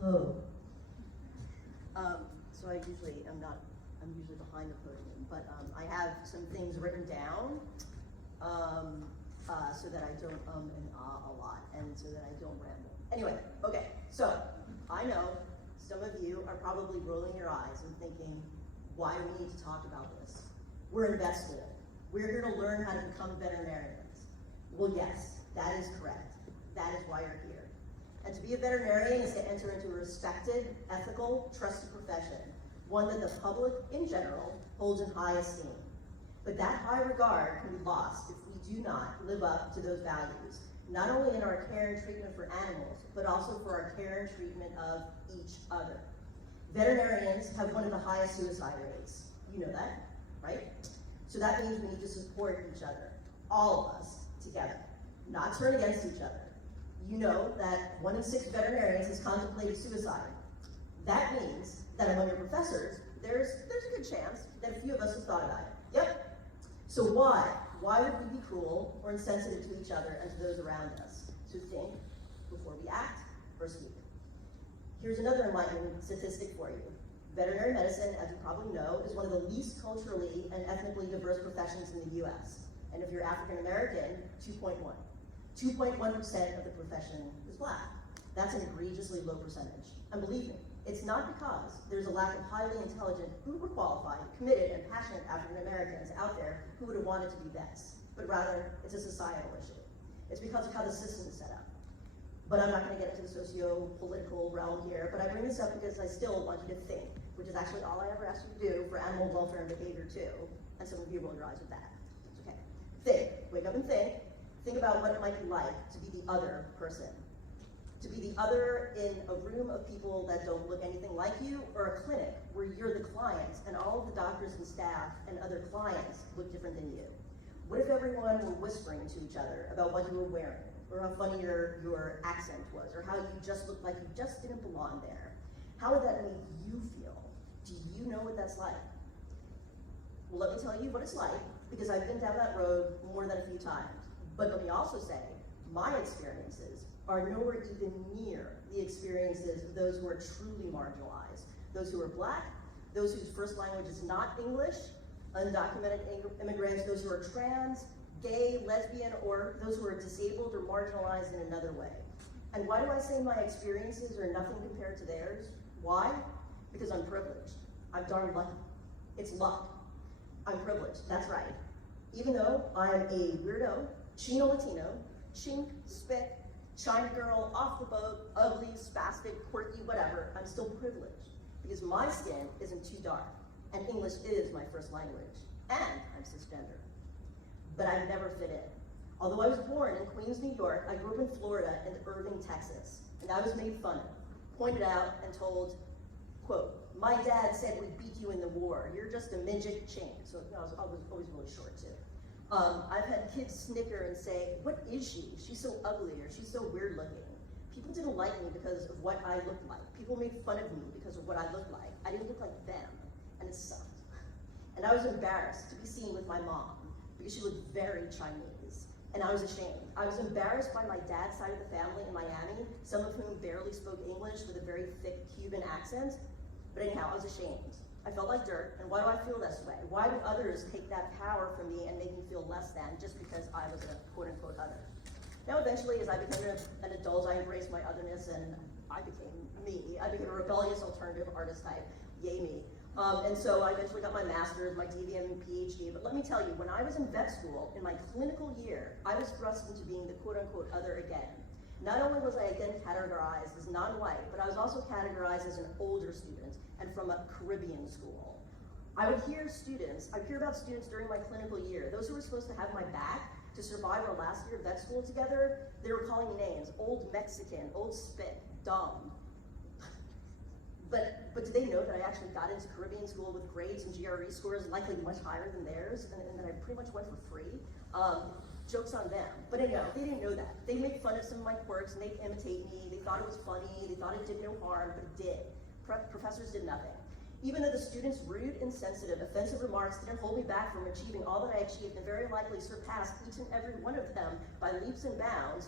Hello. So I usually am not, I'm usually behind the podium, but I have some things written down so that I don't and a lot, and so that I don't ramble. Anyway, okay, so I know some of you are probably rolling your eyes and thinking, why do we need to talk about this? We're in vet school. We're here to learn how to become veterinarians. Well, yes, that is correct. That is why you're here. And to be a veterinarian is to enter into a respected, ethical, trusted profession, one that the public in general holds in high esteem. But that high regard can be lost if we do not live up to those values, not only in our care and treatment for animals, but also for our care and treatment of each other. Veterinarians have one of the highest suicide rates. You know that, right? So that means we need to support each other, all of us together, not turn against each other. You know that 1 in 6 veterinarians has contemplated suicide. That means that among your professors, there's a good chance that a few of us have thought about it. Yep. So why? Why would we be cruel or insensitive to each other and to those around us? So think before we act or speak. Here's another enlightening statistic for you. Veterinary medicine, as you probably know, is one of the least culturally and ethnically diverse professions in the US. And if you're African American, 2.1. 2.1% of the profession is Black. That's an egregiously low percentage. And believe me, it's not because there's a lack of highly intelligent, uber qualified, committed, and passionate African Americans out there who would have wanted to be vets, but rather it's a societal issue. It's because of how the system is set up. But I'm not going to get into the socio-political realm here, but I bring this up because I still want you to think, which is actually all I ever asked you to do for animal welfare and behavior too, and some of you roll your eyes with that. It's okay. Think, wake up and think. Think about what it might be like to be the other person. To be the other in a room of people that don't look anything like you, or a clinic where you're the client and all of the doctors and staff and other clients look different than you. What if everyone were whispering to each other about what you were wearing, or how funny your accent was, or how you just looked like you just didn't belong there? How would that make you feel? Do you know what that's like? Well, let me tell you what it's like, because I've been down that road more than a few times. But let me also say, my experiences are nowhere even near the experiences of those who are truly marginalized. Those who are Black, those whose first language is not English, undocumented immigrants, those who are trans, gay, lesbian, or those who are disabled or marginalized in another way. And why do I say my experiences are nothing compared to theirs? Why? Because I'm privileged. I'm darn lucky. It's luck. I'm privileged, that's right. Even though I'm a weirdo, Chino Latino, chink, spit, China girl, off the boat, ugly, spastic, quirky, whatever, I'm still privileged because my skin isn't too dark and English is my first language and I'm cisgender. But I never fit in. Although I was born in Queens, New York, I grew up in Florida and Irving, Texas, and I was made fun of, pointed out, and told, quote, my dad said we beat you in the war, you're just a midget chink. So I was always really short too. I've had kids snicker and say, what is she? She's so ugly, or she's so weird looking. People didn't like me because of what I looked like. People made fun of me because of what I looked like. I didn't look like them, and it sucked. And I was embarrassed to be seen with my mom because she looked very Chinese, and I was ashamed. I was embarrassed by my dad's side of the family in Miami, some of whom barely spoke English with a very thick Cuban accent, but anyhow, I was ashamed. I felt like dirt, and why do I feel this way? Why do others take that power from me and make me feel less than just because I was a quote-unquote other? Now eventually, as I became an adult, I embraced my otherness and I became me. I became a rebellious alternative artist type, yay me. And so I eventually got my master's, my DVM and PhD, but let me tell you, when I was in vet school, in my clinical year, I was thrust into being the quote-unquote other again. Not only was I again categorized as non-white, but I was also categorized as an older student and from a Caribbean school. I would hear about students during my clinical year, those who were supposed to have my back to survive our last year of vet school together, they were calling me names, old Mexican, old spit, dumb. But did they know that I actually got into Caribbean school with grades and GRE scores likely much higher than theirs, and that I pretty much went for free? Joke's on them. But anyhow, they didn't know that. They make fun of some of my quirks and they'd imitate me. They thought it was funny. They thought it did no harm, but it did. Professors did nothing. Even though the students' rude, insensitive, offensive remarks didn't hold me back from achieving all that I achieved and very likely surpassed each and every one of them by leaps and bounds,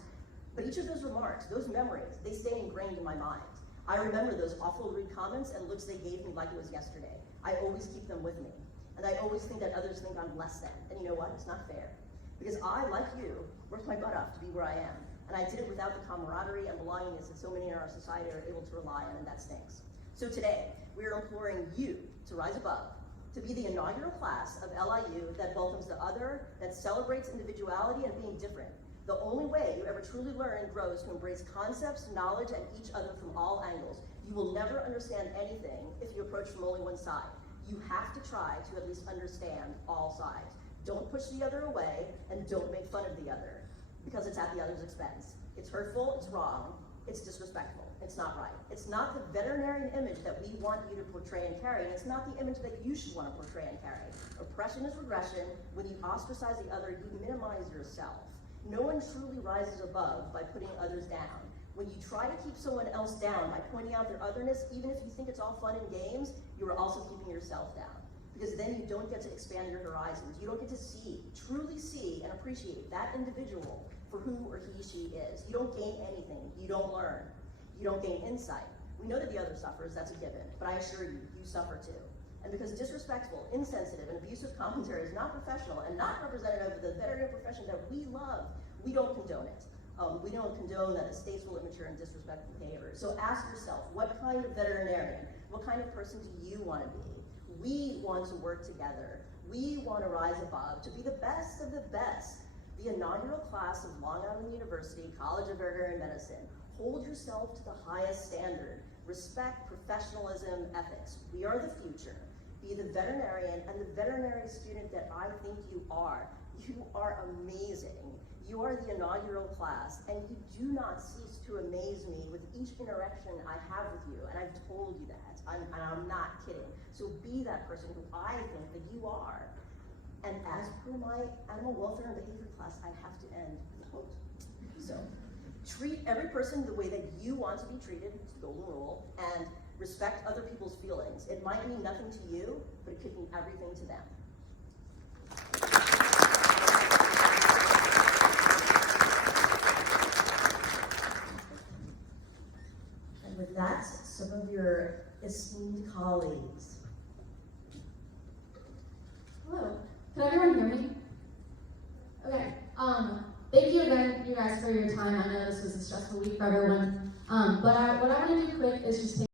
but each of those remarks, those memories, they stay ingrained in my mind. I remember those awful rude comments and looks they gave me like it was yesterday. I always keep them with me. And I always think that others think I'm less than. And you know what? It's not fair. Because I, like you, worked my butt off to be where I am. And I did it without the camaraderie and belongingness that so many in our society are able to rely on, and that stinks. So today, we are imploring you to rise above, to be the inaugural class of LIU that welcomes the other, that celebrates individuality and being different. The only way you ever truly learn and grow is to embrace concepts, knowledge, and each other from all angles. You will never understand anything if you approach from only one side. You have to try to at least understand all sides. Don't push the other away, and don't make fun of the other, because it's at the other's expense. It's hurtful, it's wrong, it's disrespectful, it's not right. It's not the veterinarian image that we want you to portray and carry, and it's not the image that you should want to portray and carry. Oppression is regression. When you ostracize the other, you minimize yourself. No one truly rises above by putting others down. When you try to keep someone else down by pointing out their otherness, even if you think it's all fun and games, you are also keeping yourself down. Because then you don't get to expand your horizons. You don't get to see, truly see, and appreciate that individual for who or she is. You don't gain anything. You don't learn. You don't gain insight. We know that the other suffers, that's a given, but I assure you, you suffer too. And because disrespectful, insensitive, and abusive commentary is not professional and not representative of the veterinary profession that we love, we don't condone it. We don't condone that estates will immature and disrespectful behavior. So ask yourself, what kind of veterinarian, what kind of person do you want to be? We want to work together. We want to rise above, to be the best of the best. The inaugural class of Long Island University College of Veterinary Medicine. Hold yourself to the highest standard. Respect, professionalism, ethics. We are the future. Be the veterinarian and the veterinary student that I think you are. You are amazing. You are the inaugural class, and you do not cease to amaze me with each interaction I have with you, and I've told you that, and I'm not kidding. So be that person who I think that you are. And as per my animal welfare and behavior class, I have to end with a quote. So, treat every person the way that you want to be treated, it's the golden rule, and respect other people's feelings. It might mean nothing to you, but it could mean everything to them. And with that, some of your esteemed colleagues. Hello, can everyone hear me? Okay, thank you again, you guys, for your time. I know this was a stressful week for everyone, but what I want to do quick is just take